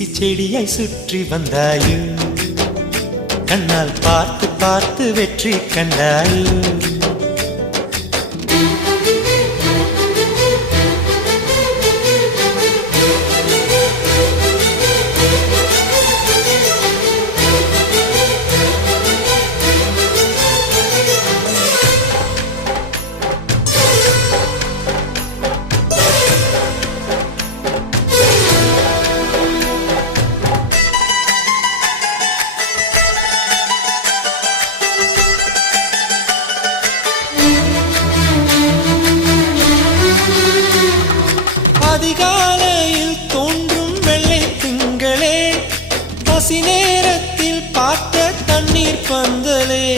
ஊசி செடியாய் சுற்றி வந்தாயோ கண்ணால் பார்த்து பார்த்து வெற்றி கண்டாயோ அதிகாலையில் தோன்றும் வெள்ளை திங்களே பசி நேரத்தில் பார்த்த தண்ணீர் பந்தலே